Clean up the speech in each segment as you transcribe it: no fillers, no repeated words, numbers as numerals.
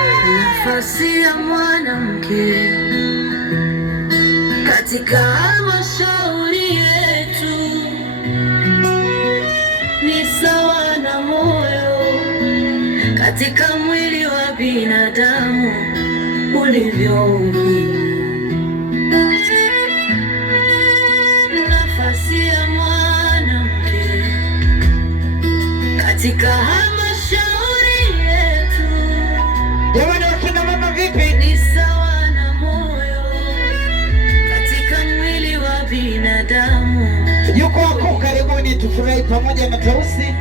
Nafasi ya mwanamke katika halmashauri yetu ni sawa na moyo katika mwili wa binadamu ulivyoumbwa. Nafasi ya mwanamke katika halmashauri yetu ni sawa na moyo katika mwili wa binadamu. Yuko wako, karibuni tufurahi pamoja na Tausi.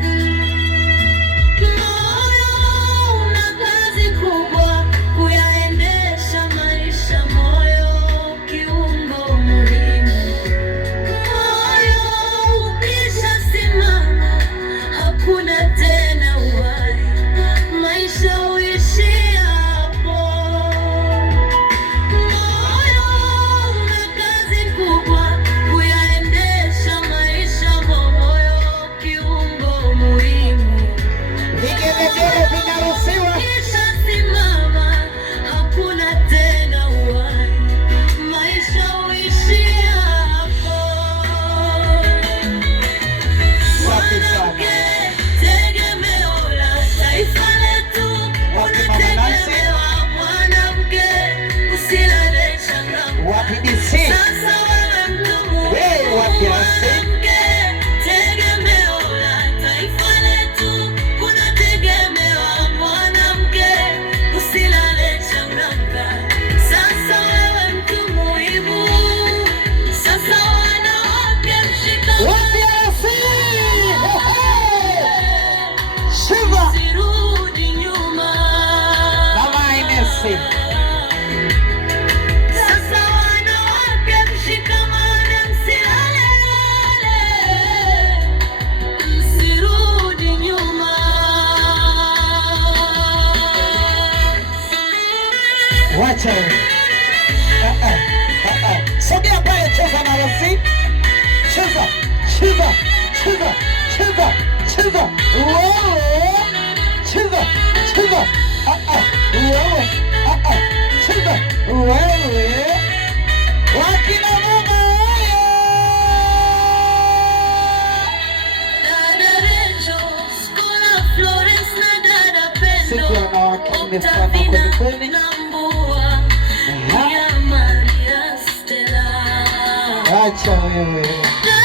Moyo una kazi kubwa kuyaendesha maisha, moyo kiungo muhimu. Moyo ukishasimama hakuna tena uhai, maisha huishia hapo. Moyo una kazi kubwa kuyaendesha maisha, moyo kiungo muhimu. Vigelegele vinaruhusiwa. Ukishasimama hakuna tena uhai, maisha huishia hapo. Mwanamke tegemeo la taifa letu, unategemewa mwanamke, usilale changamka. Wapi DC? Sasa wewe mtu Wewe wapi AC? mwanamke, tegemeo la taifa letu, unategemewa mwanamke, usilale changamka. Sasa wewe mtu muhimu, sasa wanawake Wapi AC? Shiva. msirudi nyuma. Mama Inesi. Sasa wanawake mshikamane, msilale, msirudi nyuma. Wacha wewe. Sogea pale, cheza na Rasi. Cheza, cheza, cheza, cheza, cheza. Wewe. Cheza, cheza. Wewe. Cheza. Wewe. Wakina mama wewe. Dada Rachel, Skola Florence na dada Siku ya Pendo, wanawake imefana Octavina kweli kweli. na Mbua, ya Maria Stella. Acha wewe. Dada